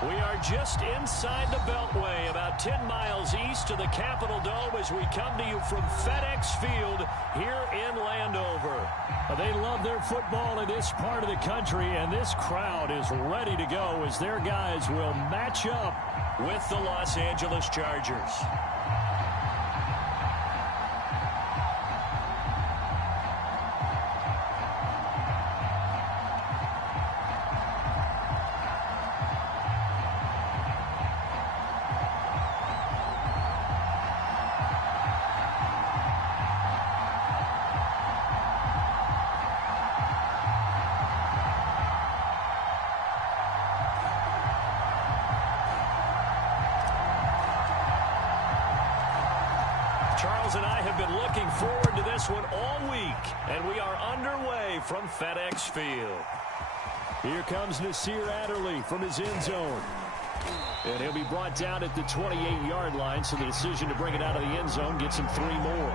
We are just inside the Beltway, about 10 miles east of the Capitol Dome as we come to you from FedEx Field here in Landover. They love their football in this part of the country, and this crowd is ready to go as their guys will match up with the Los Angeles Chargers. Charles and I have been looking forward to this one all week, and we are underway from FedEx Field. Here comes Nasir Adderley from his end zone. And he'll be brought down at the 28-yard line, so the decision to bring it out of the end zone gets him 3 more.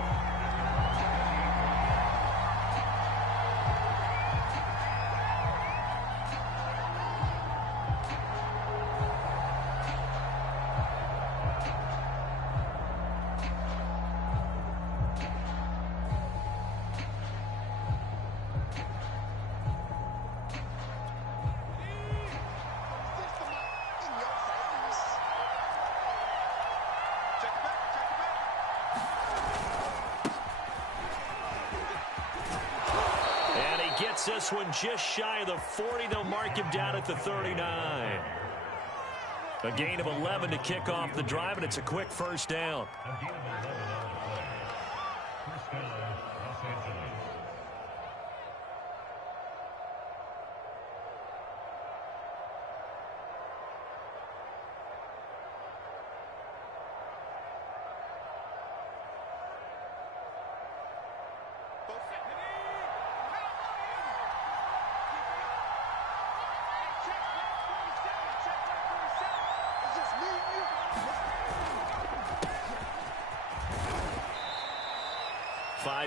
Gets this one just shy of the 40. They'll mark him down at the 39. A gain of 11 to kick off the drive, and it's a quick first down.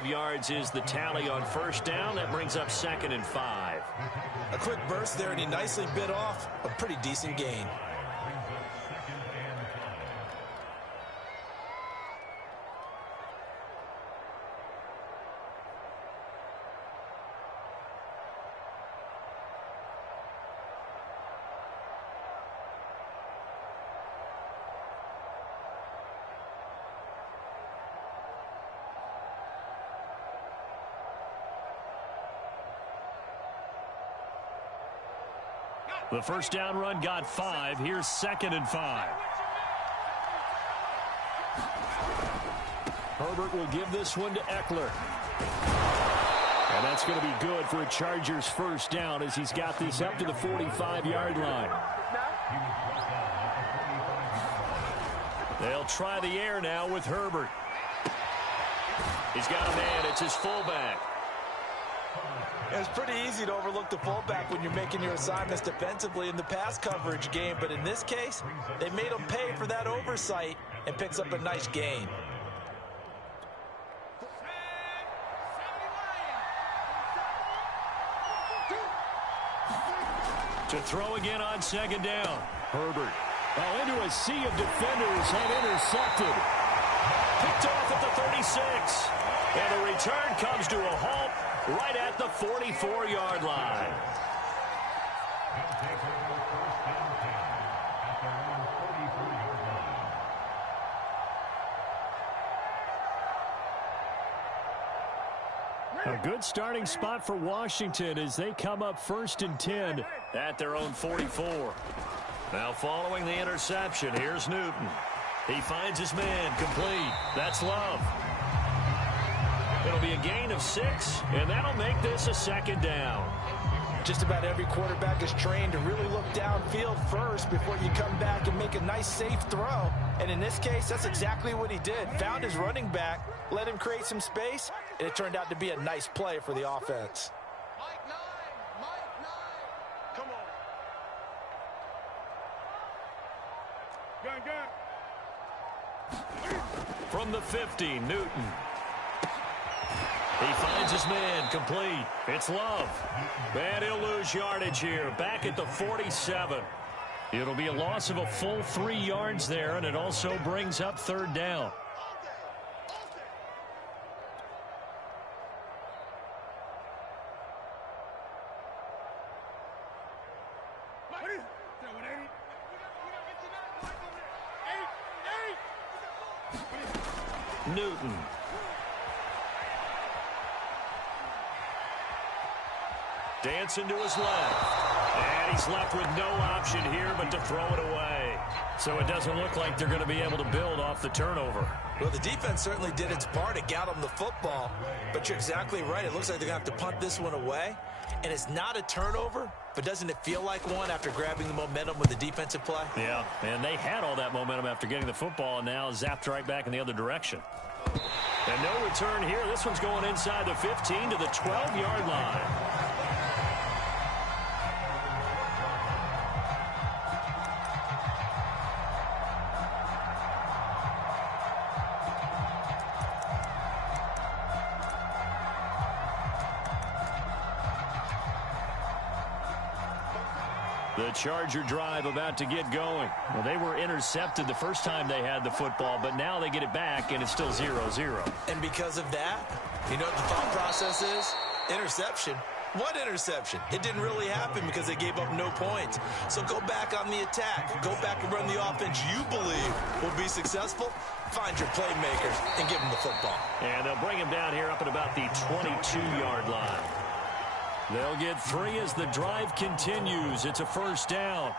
Yards is the tally on first down. That brings up 2nd and 5. A quick burst there, and he nicely bit off a pretty decent gain. The first down run got 5. Here's 2nd and 5. Herbert will give this one to Eckler. And that's going to be good for a Chargers first down as he's got this up to the 45-yard line. They'll try the air now with Herbert. He's got a man. It's his fullback. It's pretty easy to overlook the fullback when you're making your assignments defensively in the pass coverage game, but in this case, they made him pay for that oversight and picks up a nice gain. To throw again on 2nd down. Herbert. Into a sea of defenders and intercepted. Picked off at the 36. And the return comes to a halt right at the 44-yard line. A good starting spot for Washington as they come up 1st and 10 at their own 44. Now following the interception, here's Newton. He finds his man complete. That's Love. It'll be a gain of 6, and that'll make this a 2nd down. Just about every quarterback is trained to really look downfield first before you come back and make a nice, safe throw. And in this case, that's exactly what he did. Found his running back, let him create some space, and it turned out to be a nice play for the offense. Come on. From the 50, Newton. He finds his man complete. It's Love. And he'll lose yardage here. Back at the 47. It'll be a loss of a full 3 yards there, and it also brings up 3rd down. Newton. Dancing to his left. And he's left with no option here but to throw it away. So it doesn't look like they're going to be able to build off the turnover. Well, the defense certainly did its part to get them the football. But you're exactly right. It looks like they're going to have to punt this one away. And it's not a turnover, but doesn't it feel like one after grabbing the momentum with the defensive play? Yeah, and they had all that momentum after getting the football and now zapped right back in the other direction. And no return here. This one's going inside the 15 to the 12-yard line. The Charger drive about to get going. Well, they were intercepted the first time they had the football, but now they get it back, and it's still 0-0. And because of that, you know what the thought process is? Interception. What interception? It didn't really happen because they gave up no points. So go back on the attack. Go back and run the offense you believe will be successful. Find your playmakers and give them the football. And they'll bring him down here up at about the 22-yard line. They'll get 3 as the drive continues. It's a 1st down.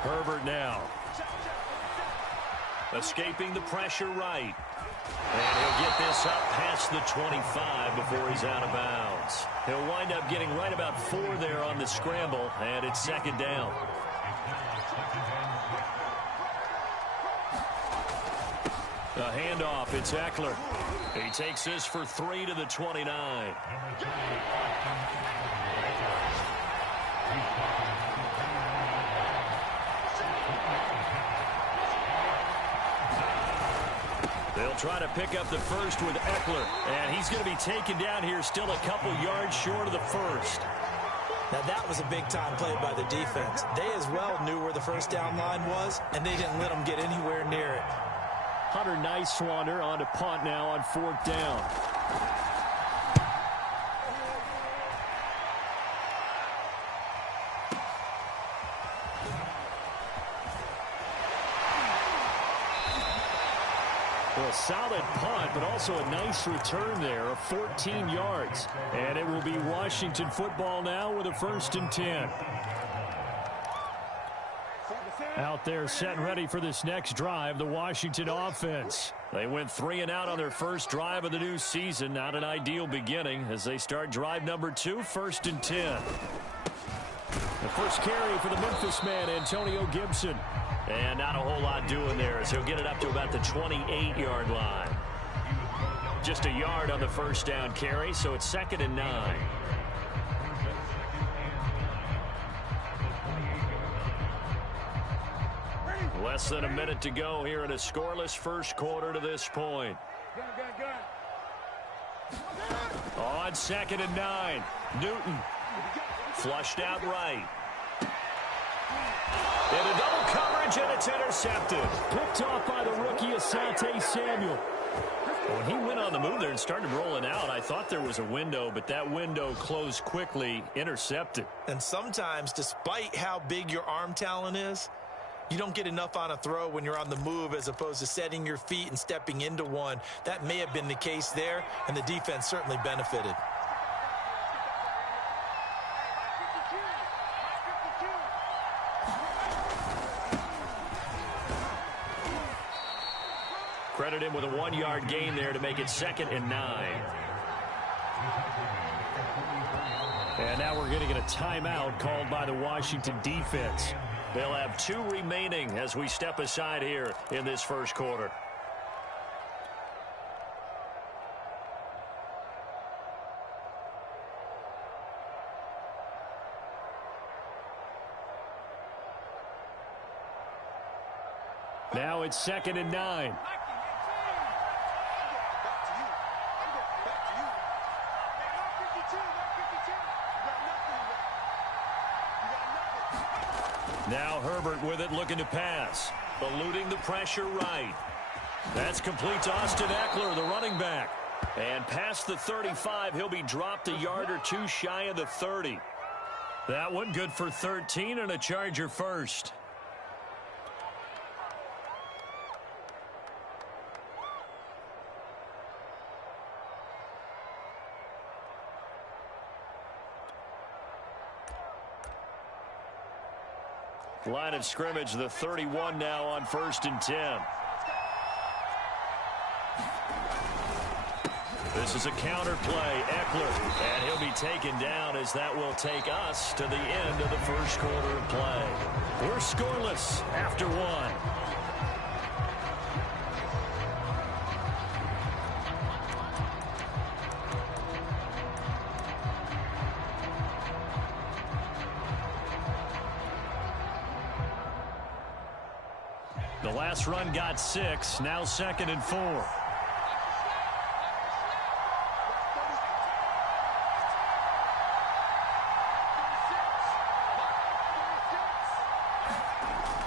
Herbert now. Escaping the pressure right. And he'll get this up past the 25 before he's out of bounds. He'll wind up getting right about 4 there on the scramble, and it's 2nd down. A handoff, it's Eckler. He takes this for 3 to the 29. They'll try to pick up the first with Eckler, and he's going to be taken down here still a couple yards short of the first. Now that was a big-time play by the defense. They as well knew where the 1st down line was, and they didn't let them get anywhere near it. Hunter Nice-Swander on to punt now on 4th down. Well, a solid punt, but also a nice return there of 14 yards. And it will be Washington football now with a 1st and 10. Out there set and ready for this next drive, the Washington offense. They went 3 and out on their first drive of the new season. Not an ideal beginning as they start drive number 2, 1st and 10. The first carry for the Memphis man, Antonio Gibson. And not a whole lot doing there as he'll get it up to about the 28-yard line. Just a yard on the 1st down carry, so it's 2nd and 9. Less than a minute to go here in a scoreless first quarter to this point. On 2nd and 9, Newton flushed out right. And a double coverage, and it's intercepted. Picked off by the rookie Asante Samuel. When he went on the move there and started rolling out, I thought there was a window, but that window closed quickly, intercepted. And sometimes, despite how big your arm talent is, you don't get enough on a throw when you're on the move as opposed to setting your feet and stepping into one. That may have been the case there, and the defense certainly benefited. Credit him with a 1-yard gain there to make it 2nd and 9. And now we're going to get a timeout called by the Washington defense. They'll have 2 remaining as we step aside here in this first quarter. Now it's 2nd and 9. Now Herbert with it, looking to pass. Eluding the pressure right. That's complete to Austin Ekeler, the running back. And past the 35, he'll be dropped a yard or two shy of the 30. That one good for 13 and a Charger first. Line of scrimmage, the 31 now on 1st and 10. This is a counter play, Ekeler, and he'll be taken down as that will take us to the end of the first quarter of play. We're scoreless after one. The last run got 6, now 2nd and 4.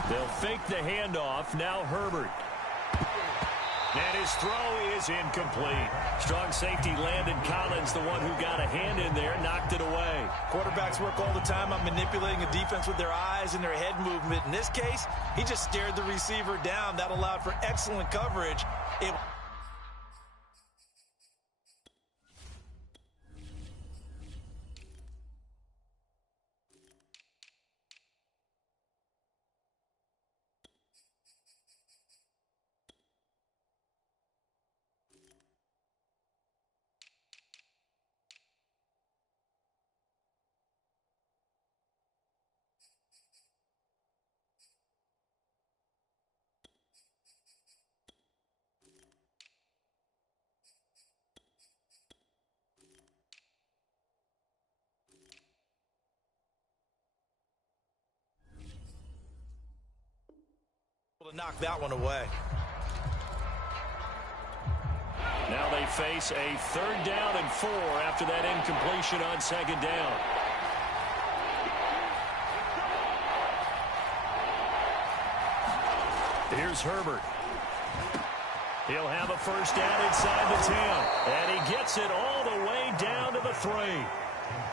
They'll fake the handoff. Now Herbert. And his throw is incomplete. Strong safety Landon Collins, the one who got a hand in there, knocked it away. Quarterbacks work all the time on manipulating a defense with their eyes and their head movement. In this case, he just stared the receiver down. That allowed for excellent coverage. To knock that one away. Now they face a 3rd down and 4 after that incompletion on 2nd down. Here's Herbert. He'll have a 1st down inside the 10. And he gets it all the way down to the 3.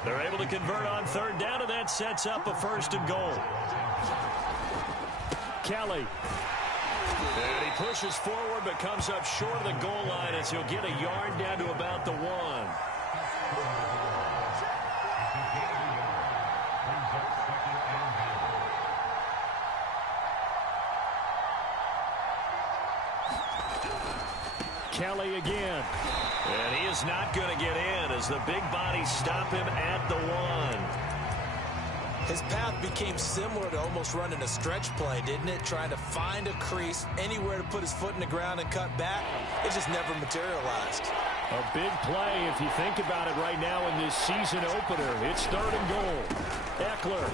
They're able to convert on 3rd down, and that sets up a 1st and goal. Kelly. And he pushes forward but comes up short of the goal line as he'll get a yard down to about the 1. Kelly again. And he is not going to get in as the big bodies stop him at the 1. His path became similar to almost running a stretch play, didn't it? Trying to find a crease, anywhere to put his foot in the ground and cut back. It just never materialized. A big play if you think about it right now in this season opener. It's 3rd and goal. Ekeler.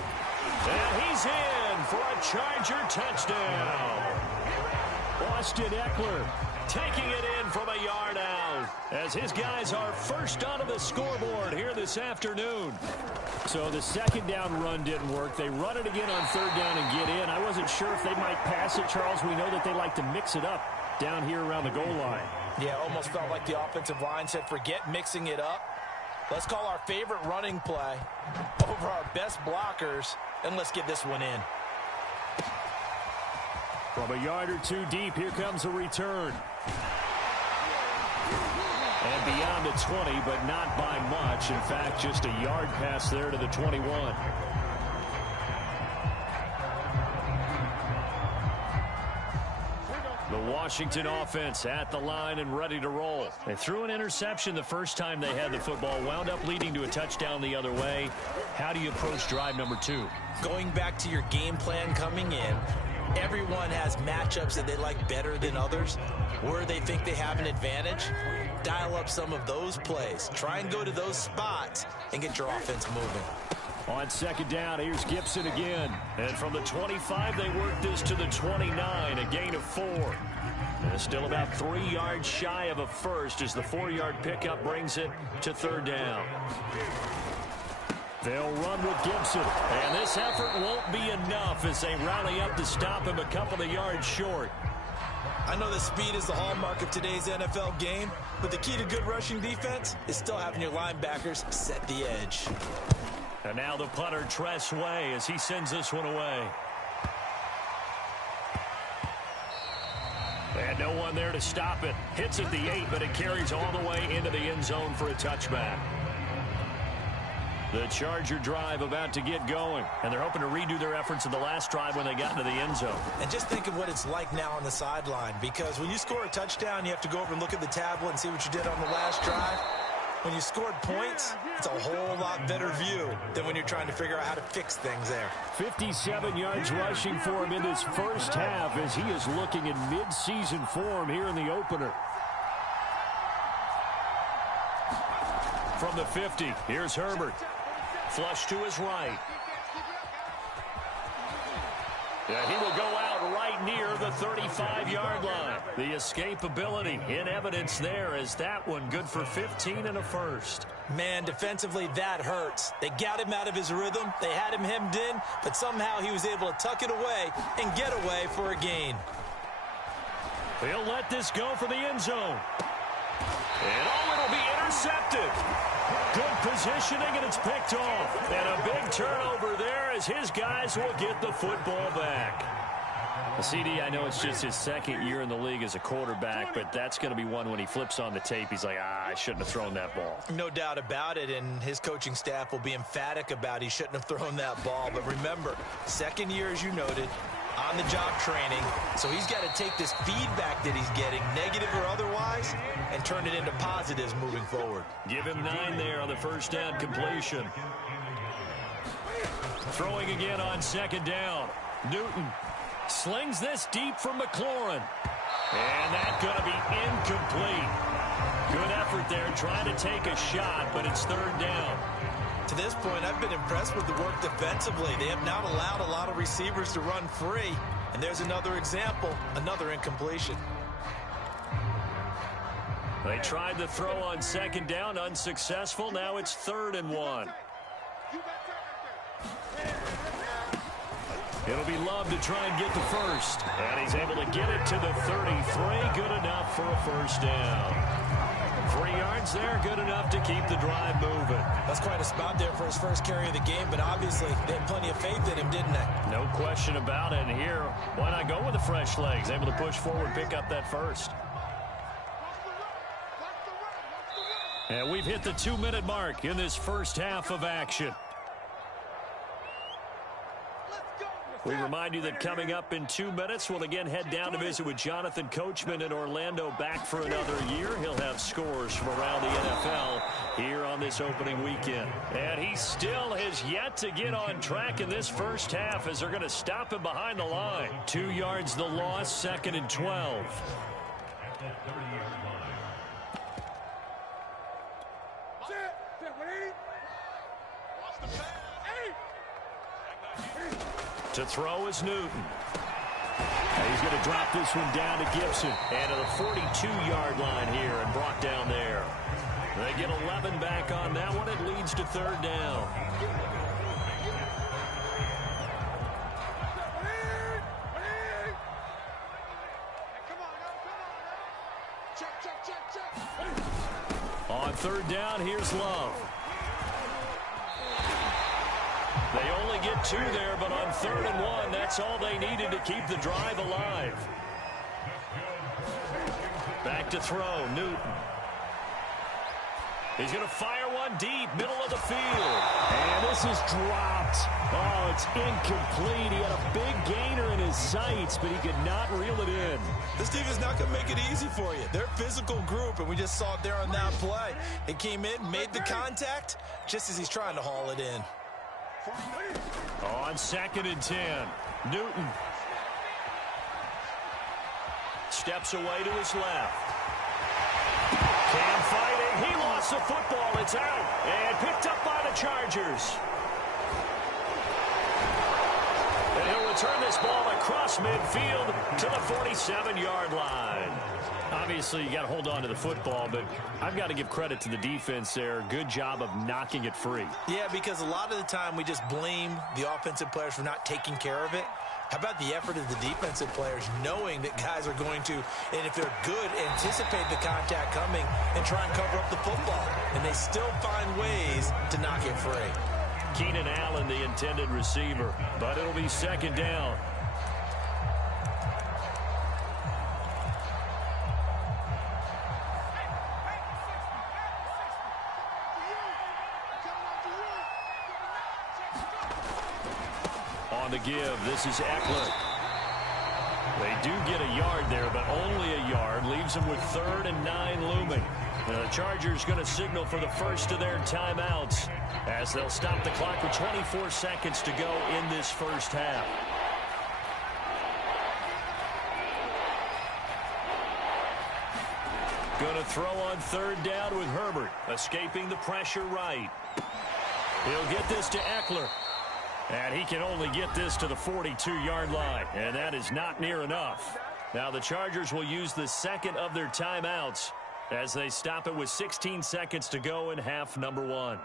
And he's in for a Charger touchdown. Austin Ekeler taking it in from a yard out as his guys are first onto the scoreboard here this afternoon. So the 2nd down run didn't work. They run it again on 3rd down and get in. I wasn't sure if they might pass it, Charles. We know that they like to mix it up down here around the goal line. Yeah, almost felt like the offensive line said, forget mixing it up. Let's call our favorite running play over our best blockers, and let's get this one in. From a yard or 2 deep, here comes a return. And beyond the 20, but not by much. In fact, just a yard pass there to the 21. The Washington offense at the line and ready to roll. They threw an interception the first time they had the football, wound up leading to a touchdown the other way. How do you approach drive number 2? Going back to your game plan coming in, everyone has matchups that they like better than others. Where they think they have an advantage, dial up some of those plays. Try and go to those spots and get your offense moving. On 2nd down, here's Gibson again. And from the 25, they work this to the 29, a gain of 4. And it's still about 3 yards shy of a first as the 4-yard pickup brings it to 3rd down. They'll run with Gibson. And this effort won't be enough as they rally up to stop him a couple of yards short. I know that speed is the hallmark of today's NFL game, but the key to good rushing defense is still having your linebackers set the edge. And now the punter, Tress Way, as he sends this one away. And no one there to stop it. Hits at the 8, but it carries all the way into the end zone for a touchback. The Charger drive about to get going, and they're hoping to redo their efforts in the last drive when they got into the end zone. And just think of what it's like now on the sideline, because when you score a touchdown, you have to go over and look at the tablet and see what you did on the last drive. When you scored points, it's a whole lot better view than when you're trying to figure out how to fix things there. 57 yards rushing for him in this first half as he is looking in mid-season form here in the opener. From the 50, here's Herbert. Flush to his right. Yeah, he will go out right near the 35-yard line. The escapability in evidence there as that one good for 15 and a first. Man, defensively, that hurts. They got him out of his rhythm. They had him hemmed in, but somehow he was able to tuck it away and get away for a gain. He'll let this go for the end zone. And it'll be intercepted. Good positioning, and it's picked off. And a big turnover there as his guys will get the football back. CD, I know it's just his second year in the league as a quarterback, but that's going to be one when he flips on the tape. He's like, I shouldn't have thrown that ball. No doubt about it, and his coaching staff will be emphatic about he shouldn't have thrown that ball. But remember, second year, as you noted, on-the-job training, so he's got to take this feedback that he's getting, negative or otherwise, and turn it into positives moving forward. Give him 9 there on the first down completion. Throwing again on second down. Newton slings this deep from McLaurin. And that's going to be incomplete. Good effort there trying to take a shot, but it's third down. To this point, I've been impressed with the work defensively. They have not allowed a lot of receivers to run free. And there's another example, another incompletion. They tried the throw on second down, unsuccessful. Now it's 3rd and 1. It'll be Love to try and get the first. And he's able to get it to the 33. Good enough for a first down. 3 yards there, good enough to keep the drive moving. That's quite a spot there for his first carry of the game, but obviously they had plenty of faith in him, didn't they? No question about it. And here, why not go with the fresh legs? Able to push forward, pick up that first. And we've hit the 2-minute mark in this first half of action. We remind you that coming up in 2 minutes, we'll again head down to visit with Jonathan Coachman in Orlando, back for another year. He'll have scores from around the NFL here on this opening weekend. And he still has yet to get on track in this first half as they're going to stop him behind the line. 2 yards the loss, 2nd and 12. To throw is Newton. And he's going to drop this one down to Gibson. And to the 42-yard line here and brought down there. They get 11 back on that one. It leads to 3rd down. On 3rd down, here's Love. They only get 2 there, but on 3rd and 1, that's all they needed to keep the drive alive. Back to throw, Newton. He's going to fire one deep, middle of the field. And this is dropped. Oh, it's incomplete. He had a big gainer in his sights, but he could not reel it in. This team is not going to make it easy for you. They're a physical group, and we just saw it there on that play. It came in, made the contact, just as he's trying to haul it in. On 2nd and 10, Newton steps away to his left. Cam fighting. He lost the football. It's out and picked up by the Chargers. And He'll return this ball across midfield to the 47-yard line. Obviously, you got to hold on to the football, but I've got to give credit to the defense there. Good job of knocking it free. Yeah, because a lot of the time we just blame the offensive players for not taking care of it. How about the effort of the defensive players knowing that guys are going to, and if they're good, anticipate the contact coming and try and cover up the football. And they still find ways to knock it free. Keenan Allen, the intended receiver, but it'll be second down. On the give, this is Eckler. They do get a yard there, but only a yard. Leaves them with 3rd and 9 looming. The Chargers going to signal for the first of their timeouts as they'll stop the clock with 24 seconds to go in this first half. Going to throw on 3rd down with Herbert, escaping the pressure right. He'll get this to Eckler. And he can only get this to the 42-yard line, and that is not near enough. Now the Chargers will use the second of their timeouts as they stop it with 16 seconds to go in half number 1.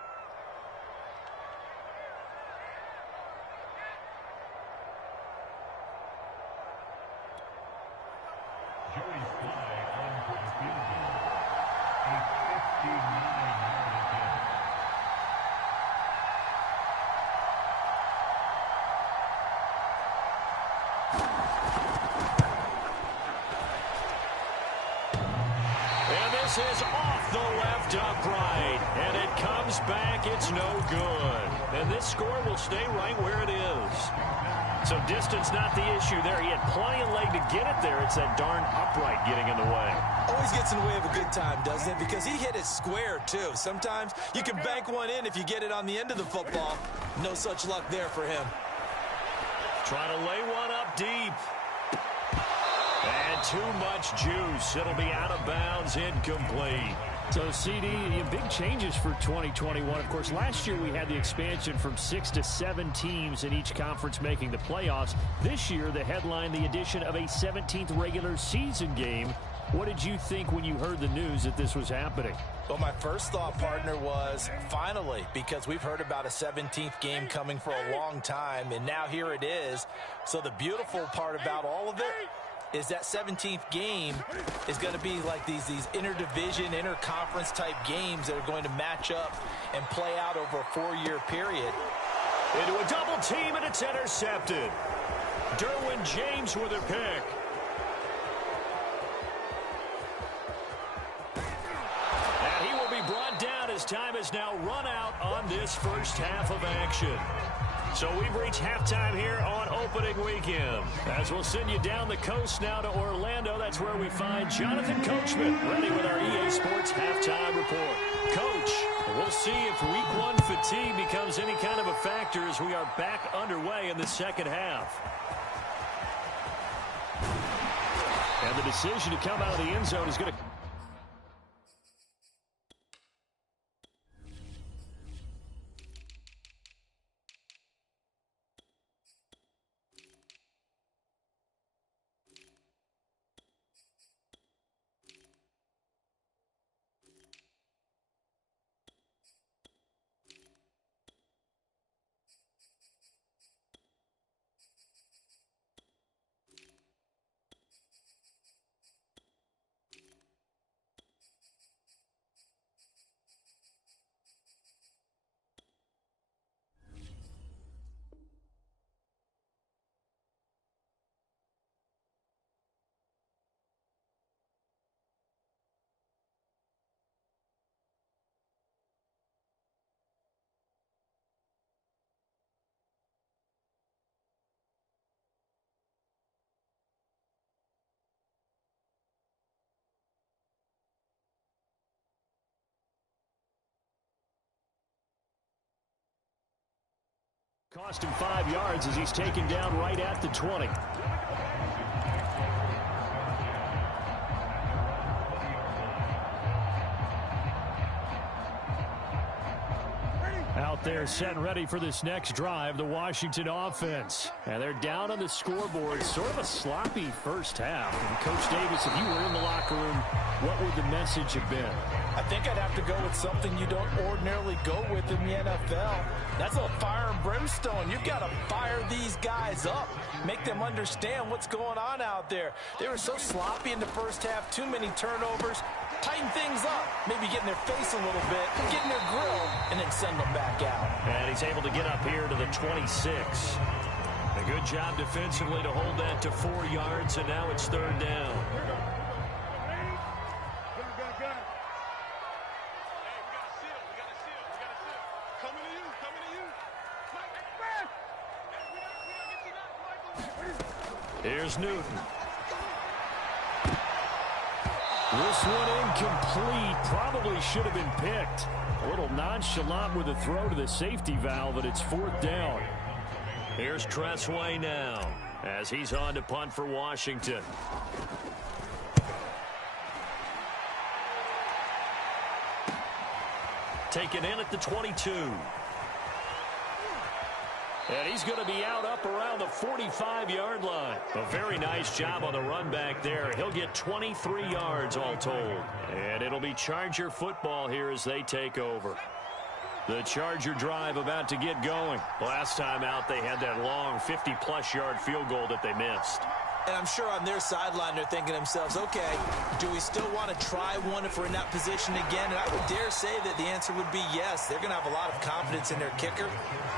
This is off the left upright, and it comes back. It's no good. And this score will stay right where it is. So distance not the issue there. He had plenty of leg to get it there. It's that darn upright getting in the way. Always gets in the way of a good time, doesn't it? Because he hit it square, too. Sometimes you can bank one in if you get it on the end of the football. No such luck there for him. Trying to lay one up deep. And too much juice. It'll be out of bounds, incomplete. So, CD, big changes for 2021. Of course, last year we had the expansion from 6 to 7 teams in each conference making the playoffs. This year, the headline, the addition of a 17th regular season game. What did you think when you heard the news that this was happening? Well, my first thought, partner, was finally, because we've heard about a 17th game coming for a long time, and now here it is. So the beautiful part about all of it is that 17th game is going to be like these interdivision, interconference type games that are going to match up and play out over a 4-year period. Into a double team, and it's intercepted. Derwin James with a pick. And he will be brought down as time is now run out on this first half of action. So we've reached halftime here on opening weekend. As we'll send you down the coast now to Orlando, that's where we find Jonathan Coachman ready with our EA Sports halftime report. Coach, we'll see if week 1 fatigue becomes any kind of a factor as we are back underway in the second half. And the decision to come out of the end zone is going to... Cost him 5 yards as he's taken down right at the 20. Out there set and ready for this next drive, the Washington offense. And they're down on the scoreboard. Sort of a sloppy first half. And Coach Davis, if you were in the locker room, what would the message have been? I think I'd have to go with something you don't ordinarily go with in the NFL. That's a fire and brimstone. You've got to fire these guys up. Make them understand what's going on out there. They were so sloppy in the first half. Too many turnovers. Tighten things up. Maybe get in their face a little bit. Get in their grill. And then send them back out. And he's able to get up here to the 26. A good job defensively to hold that to 4 yards. And now it's third down. Here's Newton. This one incomplete. Probably should have been picked. A little nonchalant with a throw to the safety valve, but it's fourth down. Here's Tressway now as he's on to punt for Washington. Taken in at the 22. And he's going to be out up around the 45-yard line. A very nice job on the run back there. He'll get 23 yards all told. And it'll be Charger football here as they take over. The Charger drive about to get going. Last time out, they had that long 50-plus yard field goal that they missed. And I'm sure on their sideline they're thinking to themselves, okay, do we still want to try one if we're in that position again? And I would dare say that the answer would be yes. They're going to have a lot of confidence in their kicker.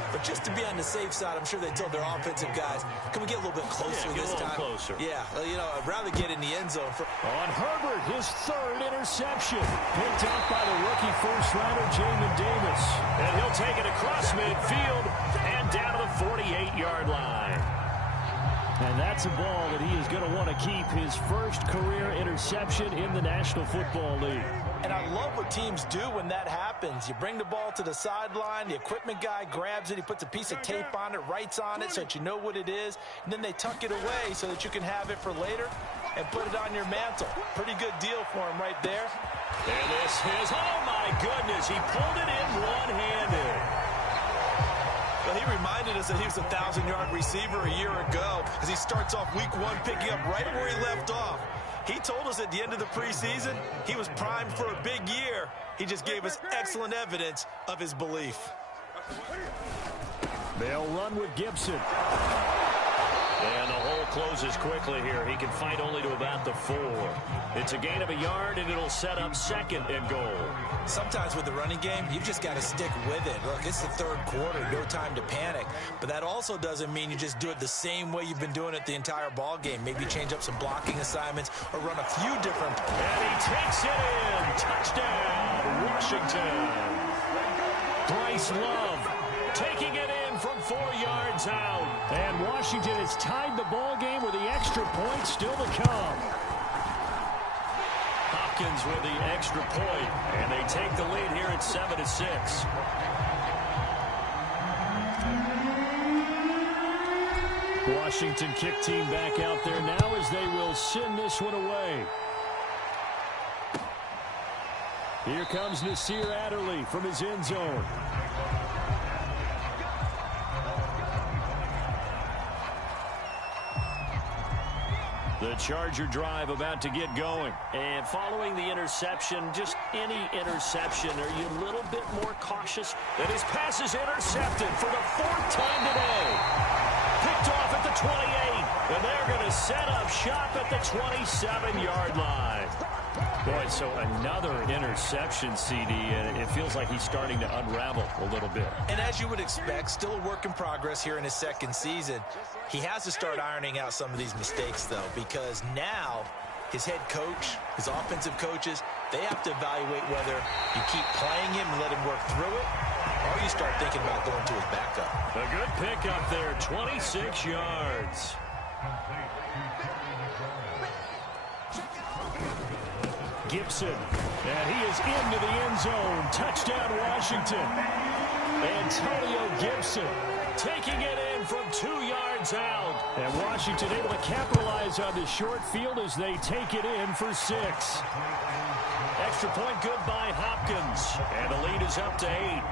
But just to be on the safe side, I'm sure they told their offensive guys, can we get a little bit closer this time? Closer. Yeah, you know, I'd rather get in the end zone. On Herbert, his third interception. Picked up by the rookie first-rounder, Jamin Davis. And he'll take it across midfield and down to the 48-yard line. And that's a ball that he is going to want to keep, his first career interception in the National Football League. And I love what teams do when that happens. You bring the ball to the sideline, the equipment guy grabs it, he puts a piece of tape on it, writes on it so that you know what it is, and then they tuck it away so that you can have it for later and put it on your mantle. Pretty good deal for him right there. And this is, oh my goodness, he pulled it in one-handed. Well, he reminded us that he was a 1,000-yard receiver a year ago as he starts off week 1 picking up right where he left off. He told us at the end of the preseason he was primed for a big year. He just gave us excellent evidence of his belief. They'll run with Gibson. And the hole closes quickly here. He can fight only to about the 4. It's a gain of a yard, and it'll set up second and goal. Sometimes with the running game, you've just got to stick with it. Look, it's the third quarter, no time to panic. But that also doesn't mean you just do it the same way you've been doing it the entire ball game. Maybe change up some blocking assignments or run a few different. And he takes it in. Touchdown, Washington. Bryce Love taking it in from 4 yards out. And Washington has tied the ball game with the extra point still to come. Hopkins with the extra point, and they take the lead here at 7-6. Washington kick team back out there now as they will send this one away. Here comes Nasir Adderley from his end zone. The Charger drive about to get going. And following the interception, just any interception, are you a little bit more cautious? And his pass is intercepted for the 4th time today. Picked off at the 28. And they're going to set up shop at the 27-yard line. Boy, so another interception, CD, and it feels like he's starting to unravel a little bit. And as you would expect, still a work in progress here in his second season. He has to start ironing out some of these mistakes, though, because now his head coach, his offensive coaches, they have to evaluate whether you keep playing him and let him work through it, or you start thinking about going to his backup. A good pickup there, 26 yards. Gibson, and he is into the end zone. Touchdown, Washington. Antonio Gibson taking it in from 2 yards out. And Washington able to capitalize on the short field as they take it in for 6. Extra point good by Hopkins. And the lead is up to 8.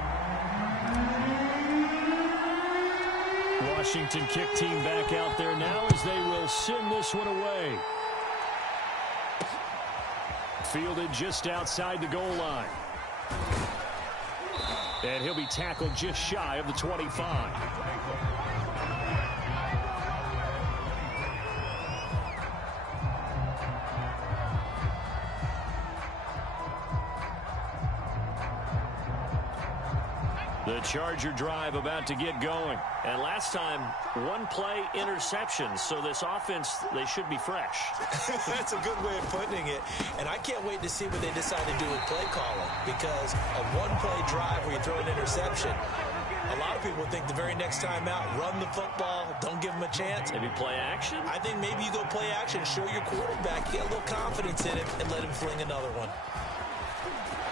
Washington kick team back out there now as they will send this one away. Fielded just outside the goal line. And he'll be tackled just shy of the 25. The Charger drive about to get going. And last time, one play interception. So this offense, they should be fresh. That's a good way of putting it. And I can't wait to see what they decide to do with play calling. Because a one-play drive where you throw an interception, a lot of people think the very next time out, run the football, don't give them a chance. Maybe play action? I think maybe you go play action, show your quarterback, get a little confidence in him, and let him fling another one.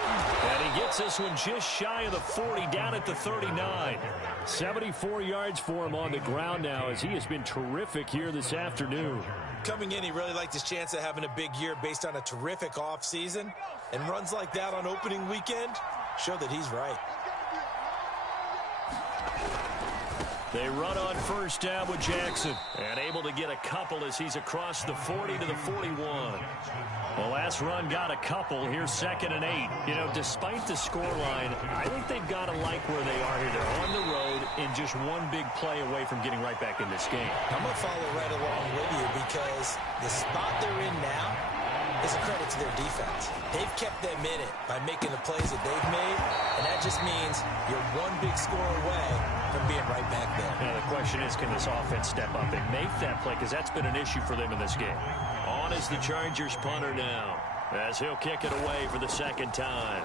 And he gets this one just shy of the 40, down at the 39. 74 yards for him on the ground now, as he has been terrific here this afternoon. Coming in, he really liked his chance of having a big year based on a terrific offseason. And runs like that on opening weekend show that he's right. They run on first down with Jackson. And able to get a couple as he's across the 40 to the 41. The last run got a couple. Here's 2nd and 8. You know, despite the scoreline, I think they've got to like where they are here. They're on the road and just one big play away from getting right back in this game. I'm going to follow right along with you because the spot they're in now is a credit to their defense. They've kept them in it by making the plays that they've made, and that just means you're one big score away from being right back there. Now the question is, can this offense step up and make that play? Because that's been an issue for them in this game. On is the Chargers punter now, as he'll kick it away for the second time.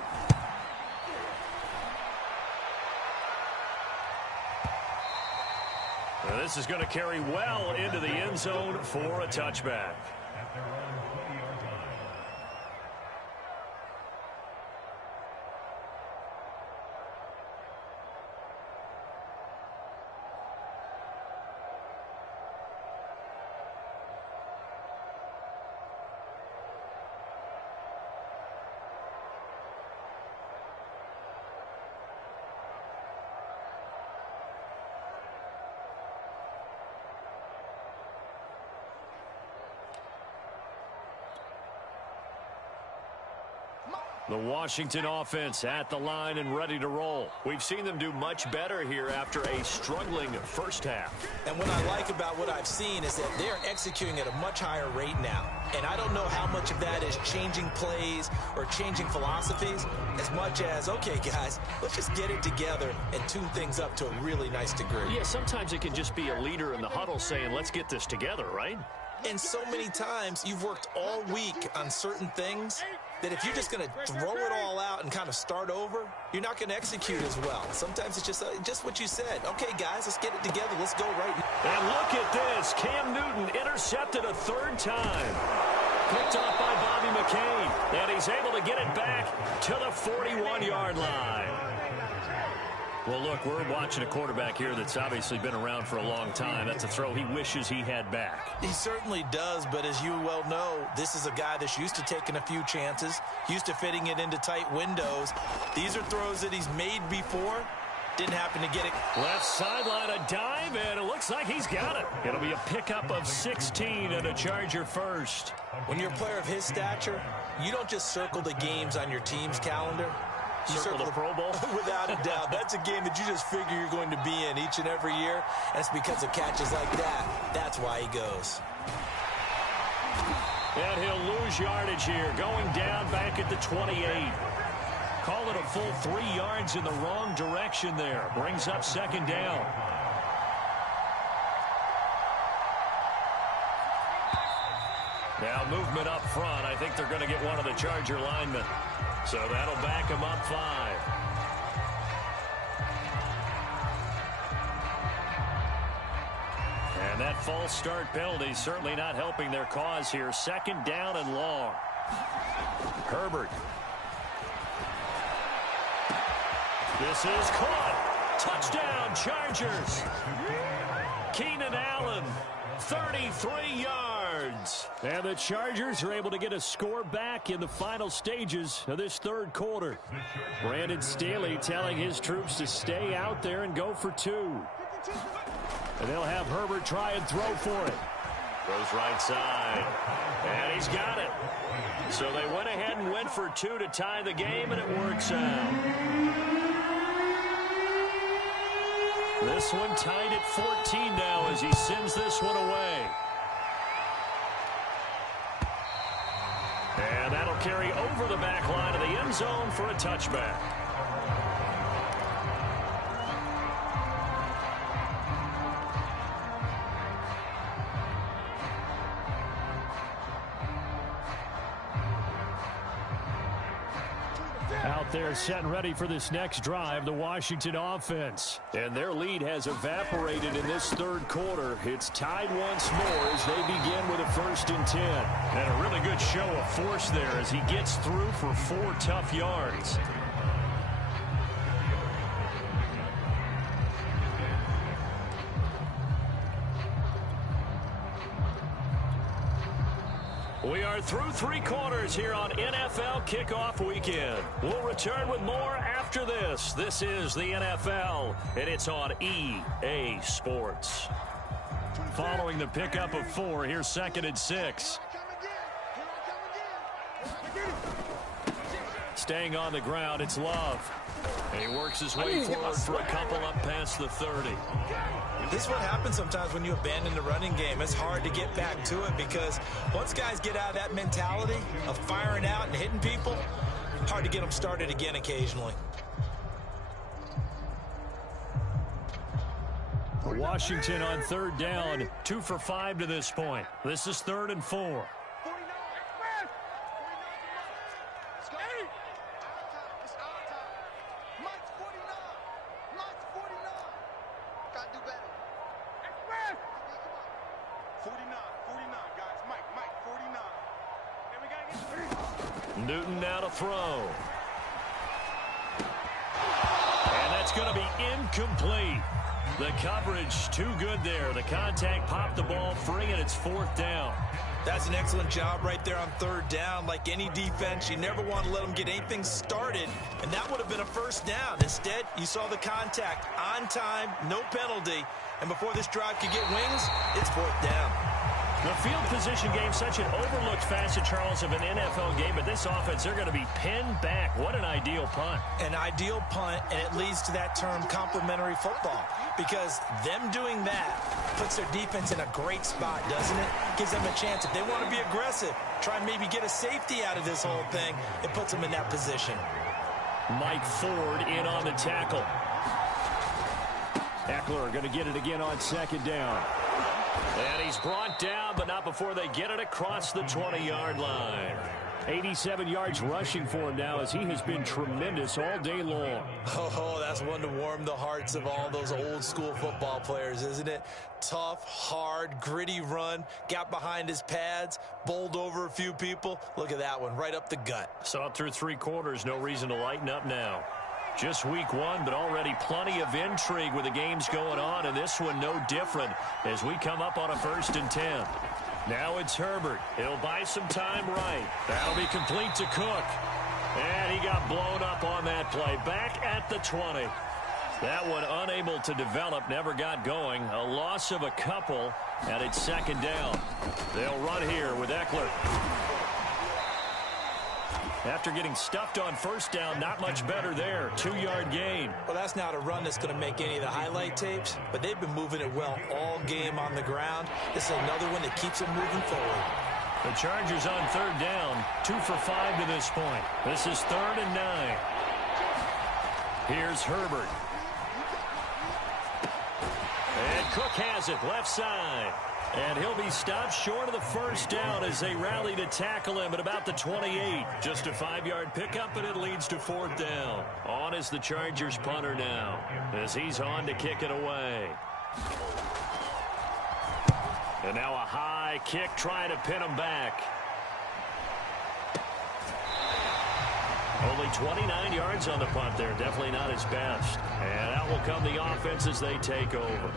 Now this is going to carry well into the end zone for a touchback. The Washington offense at the line and ready to roll. We've seen them do much better here after a struggling first half. And what I like about what I've seen is that they're executing at a much higher rate now. And I don't know how much of that is changing plays or changing philosophies as much as, okay, guys, let's just get it together and tune things up to a really nice degree. Yeah, sometimes it can just be a leader in the huddle saying, let's get this together, right? And so many times you've worked all week on certain things that if you're just going to throw it all out and kind of start over, you're not going to execute as well. Sometimes it's just what you said. Okay, guys, let's get it together. Let's go right now. And look at this. Cam Newton intercepted a third time. Picked off by Bobby McCain. And he's able to get it back to the 41-yard line. Well, look, we're watching a quarterback here that's obviously been around for a long time. That's a throw he wishes he had back. He certainly does, but as you well know, this is a guy that's used to taking a few chances, used to fitting it into tight windows. These are throws that he's made before. Didn't happen to get it. Left sideline, a dive, and it looks like he's got it. It'll be a pickup of 16 and a Charger first. When you're a player of his stature, you don't just circle the games on your team's calendar. You circle the Pro Bowl? Without a doubt. That's a game that you just figure you're going to be in each and every year. And it's because of catches like that. That's why he goes. And he'll lose yardage here, going down back at the 28. Call it a full 3 yards in the wrong direction there. Brings up second down. Now movement up front. I think they're going to get one of the Charger linemen. So that'll back him up 5. And that false start penalty certainly not helping their cause here. Second down and long. Herbert. This is caught. Touchdown, Chargers. Keenan Allen, 33 yards. yards. And the Chargers are able to get a score back in the final stages of this third quarter. Brandon Staley telling his troops to stay out there and go for 2. And they'll have Herbert try and throw for it. Throws right side. And he's got it. So they went ahead and went for 2 to tie the game, and it works out. This one tied at 14 now as he sends this one away. And that'll carry over the back line of the end zone for a touchback. Out there set and ready for this next drive, the Washington offense. And their lead has evaporated in this third quarter. It's tied once more as they begin with a 1st and 10. And a really good show of force there as he gets through for 4 tough yards. We are through 3 quarters here on NFL Kickoff Weekend. We'll return with more after this. This is the NFL, and it's on EA Sports. Following the pickup of 4, here's 2nd and 6. Staying on the ground, it's Love. And he works his way forward for a couple up past the 30. This is what happens sometimes when you abandon the running game. It's hard to get back to it because once guys get out of that mentality of firing out and hitting people, hard to get them started again occasionally. Washington on 3rd down, 2 for 5 to this point. This is 3rd and 4. Newton now to throw. And that's going to be incomplete. The coverage too good there. The contact popped the ball free, and it's 4th down. That's an excellent job right there on 3rd down. Like any defense, you never want to let them get anything started, and that would have been a 1st down. Instead, you saw the contact on time, no penalty, and before this drive could get wings, it's 4th down. The field position game, such an overlooked facet, Charles, of an NFL game, but this offense, they're going to be pinned back. What an ideal punt. An ideal punt, and it leads to that term complementary football, because them doing that puts their defense in a great spot, doesn't it? Gives them a chance. If they want to be aggressive, try and maybe get a safety out of this whole thing, it puts them in that position. Mike Ford in on the tackle. Eckler going to get it again on 2nd down. And he's brought down, but not before they get it across the 20-yard line. 87 yards rushing for him now as he has been tremendous all day long. Oh, that's one to warm the hearts of all those old-school football players, isn't it? Tough, hard, gritty run, got behind his pads, bowled over a few people. Look at that one, right up the gut. Saw it through 3 quarters, no reason to lighten up now. Just week 1, but already plenty of intrigue with the games going on, and this one no different as we come up on a 1st and 10. Now it's Herbert. He'll buy some time right. That'll be complete to Cook. And he got blown up on that play. Back at the 20. That one unable to develop, never got going. A loss of a couple, and it's 2nd down. They'll run here with Eckler. After getting stuffed on 1st down, not much better there. 2-yard gain. Well, that's not a run that's going to make any of the highlight tapes, but they've been moving it well all game on the ground. This is another one that keeps them moving forward. The Chargers on 3rd down, 2 for 5 to this point. This is 3rd and 9. Here's Herbert. And Cook has it, left side. And he'll be stopped short of the 1st down as they rally to tackle him at about the 28. Just a 5-yard pickup, and it leads to 4th down. On is the Chargers punter now as he's on to kick it away. And now a high kick trying to pin him back. Only 29 yards on the punt there. Definitely not his best. And out will come the offense as they take over.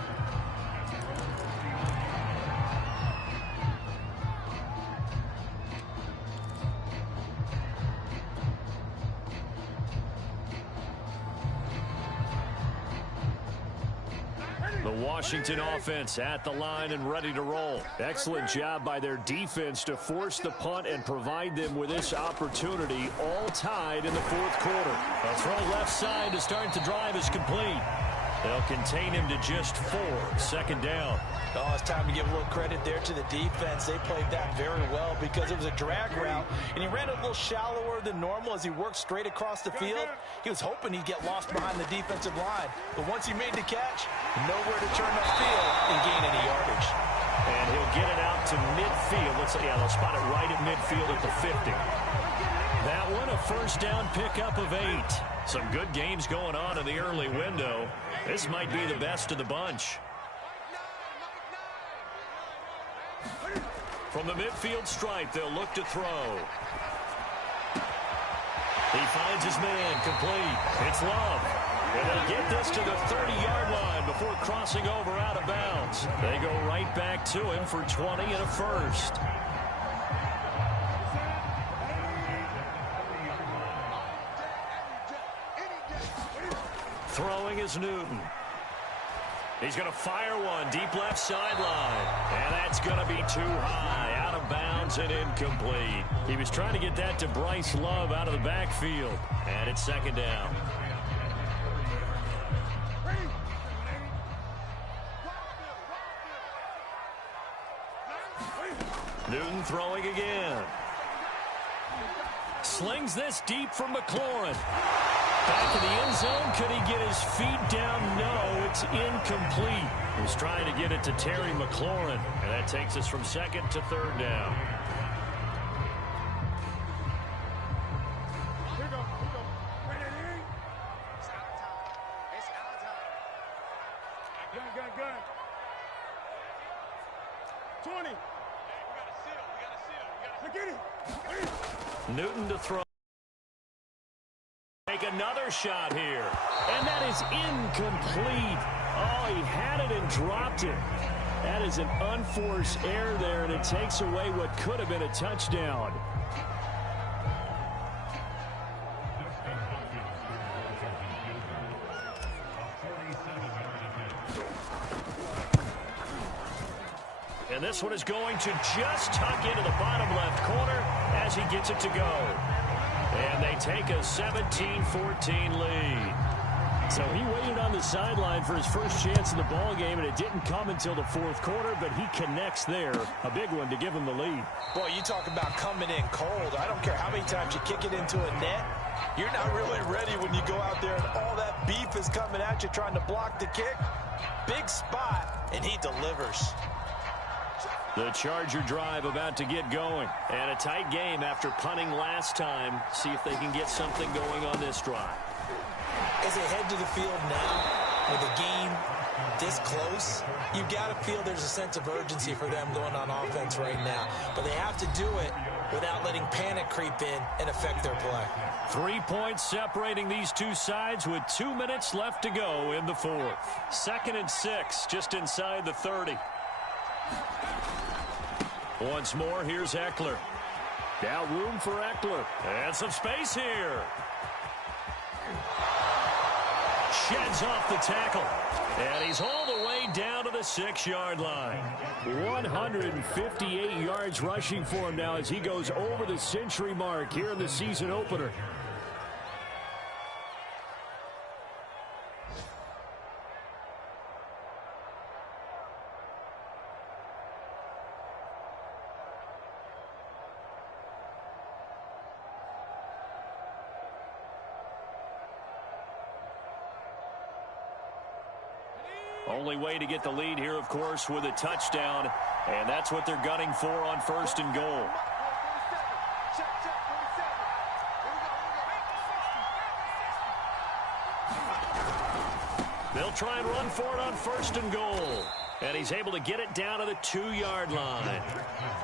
The Washington offense at the line and ready to roll. Excellent job by their defense to force the punt and provide them with this opportunity, all tied in the fourth quarter. A throw left side to start the drive is complete. They'll contain him to just 4. Second down. Oh, it's time to give a little credit there to the defense. They played that very well because it was a drag route, and he ran a little shallower than normal as he worked straight across the field. He was hoping he'd get lost behind the defensive line, but once he made the catch, nowhere to turn upfield and gain any yardage. And he'll get it out to midfield. Looks like, yeah, they'll spot it right at midfield at the 50. That one, a first down pickup of 8. Some good games going on in the early window. This might be the best of the bunch. From the midfield stripe, they'll look to throw. He finds his man complete. It's Love. And they'll get this to the 30-yard line before crossing over out of bounds. They go right back to him for 20 and a first. Throwing is Newton. He's going to fire one deep left sideline. And that's going to be too high, out of bounds and incomplete. He was trying to get that to Bryce Love out of the backfield. And it's second down. Newton throwing again. Slings this deep from McLaurin. Back in the end zone. Could he get his feet down? No, it's incomplete. He was trying to get it to Terry McLaurin. And that takes us from second to third down. Here we go. Gun. 20. Get it. Newton to throw. Make another shot here. And that is incomplete. Oh, he had it and dropped it. That is an unforced error there, and it takes away what could have been a touchdown. And this one is going to just tuck into the bottom left corner as he gets it to go. And they take a 17-14 lead. So he waited on the sideline for his first chance in the ball game, and it didn't come until the fourth quarter, but he connects there. A big one to give him the lead. Boy, you talk about coming in cold. I don't care how many times you kick it into a net. You're not really ready when you go out there and all that beef is coming at you trying to block the kick. Big spot, and he delivers. The Charger drive about to get going. And a tight game after punting last time. See if they can get something going on this drive. As they head to the field now, with a game this close, you've got to feel there's a sense of urgency for them going on offense right now. But they have to do it without letting panic creep in and affect their play. 3 points separating these two sides with 2 minutes left to go in the fourth. 2nd and 6, just inside the 30. Once more, here's Eckler. Now room for Eckler. And some space here. Sheds off the tackle. And he's all the way down to the 6-yard line. 158 yards rushing for him now as he goes over the century mark here in the season opener. Only way to get the lead here, of course, with a touchdown. And that's what they're gunning for on 1st and goal. They'll try and run for it on 1st and goal. And he's able to get it down to the 2-yard line.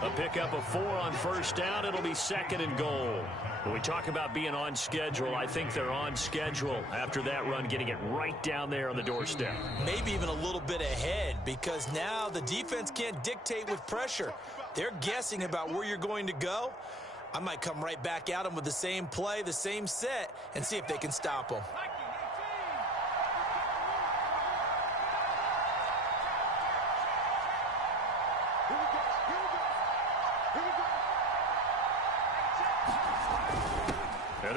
A pickup of 4 on 1st down. It'll be 2nd and goal. When we talk about being on schedule, I think they're on schedule after that run, getting it right down there on the doorstep. Maybe even a little bit ahead, because now the defense can't dictate with pressure. They're guessing about where you're going to go. I might come right back at them with the same play, the same set, and see if they can stop them.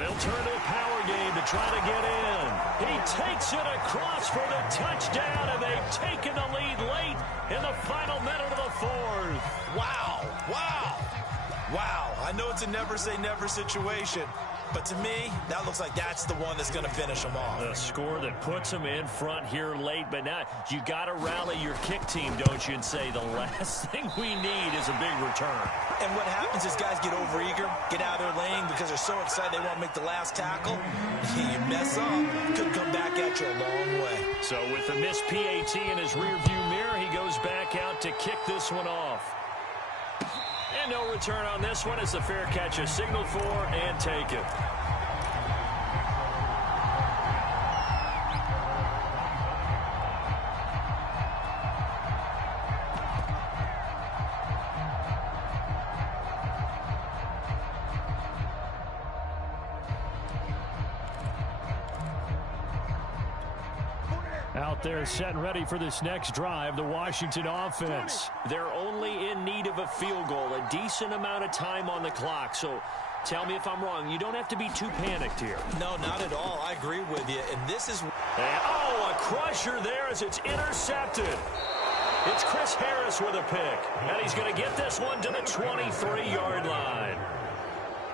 And they'll turn to a power game to try to get in. He takes it across for the touchdown, and they've taken the lead late in the final minute of the fourth. Wow. Wow. Wow. I know it's a never-say-never situation, but to me, that looks like that's the one that's going to finish them off. The score that puts them in front here late, but now you got to rally your kick team, don't you, and say the last thing we need is a big return. And what happens is guys get overeager, get out of their lane because they're so excited they want to make the last tackle. You mess up, could come back at you a long way. So with the missed PAT in his rearview mirror, he goes back out to kick this one off. And no return on this one as the fair catch is signaled for and taken. Out there set and ready for this next drive, the Washington offense. They're only in need of a field goal, a decent amount of time on the clock. So tell me if I'm wrong. You don't have to be too panicked here. No, not at all. I agree with you. And this is... a crusher there as it's intercepted. It's Chris Harris with a pick. And he's going to get this one to the 23-yard line.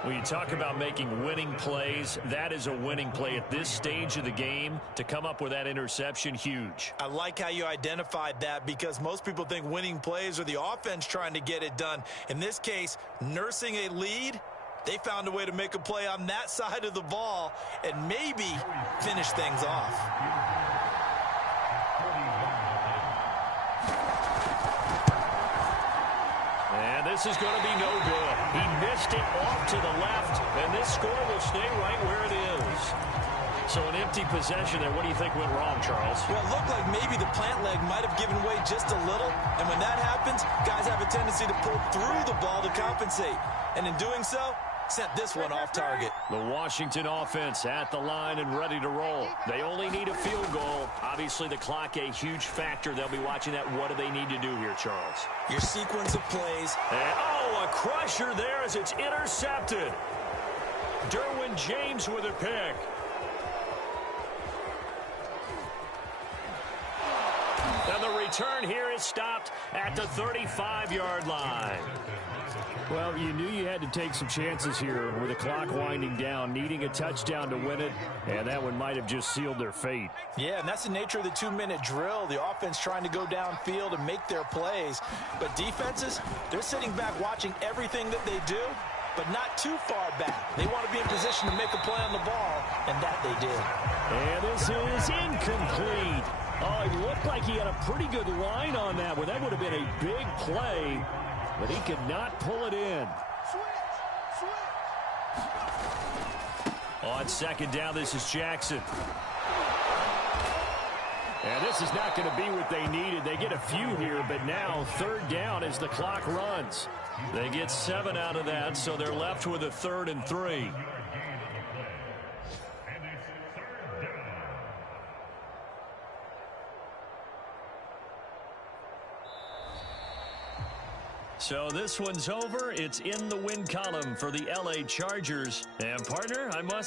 When you talk about making winning plays, that is a winning play at this stage of the game. To come up with that interception, huge. I like how you identified that because most people think winning plays are the offense trying to get it done. In this case, nursing a lead, they found a way to make a play on that side of the ball and maybe finish things off. And this is going to be no good. He missed it off to the left, and this score will stay right where it is. So an empty possession there. What do you think went wrong, Charles? Well, it looked like maybe the plant leg might have given way just a little, and when that happens, guys have a tendency to pull through the ball to compensate. And in doing so, sent this one off target. The Washington offense at the line and ready to roll. They only need a field goal. Obviously, the clock a huge factor. They'll be watching that. What do they need to do here, Charles? Your sequence of plays. And, a crusher there as it's intercepted. Derwin James with a pick. And the return here is stopped at the 35-yard line. Well, you knew you had to take some chances here with the clock winding down, needing a touchdown to win it, and that one might have just sealed their fate. Yeah, and that's the nature of the 2-minute drill. The offense trying to go downfield and make their plays. But defenses, they're sitting back watching everything that they do, but not too far back. They want to be in position to make a play on the ball, and that they did. And this is incomplete. Oh, it looked like he had a pretty good line on that one. That would have been a big play, but he could not pull it in. On second down, this is Jackson. And this is not going to be what they needed. They get a few here, but now third down as the clock runs. They get 7 out of that, so they're left with a 3rd and 3. So this one's over. It's in the win column for the LA Chargers. And partner, I must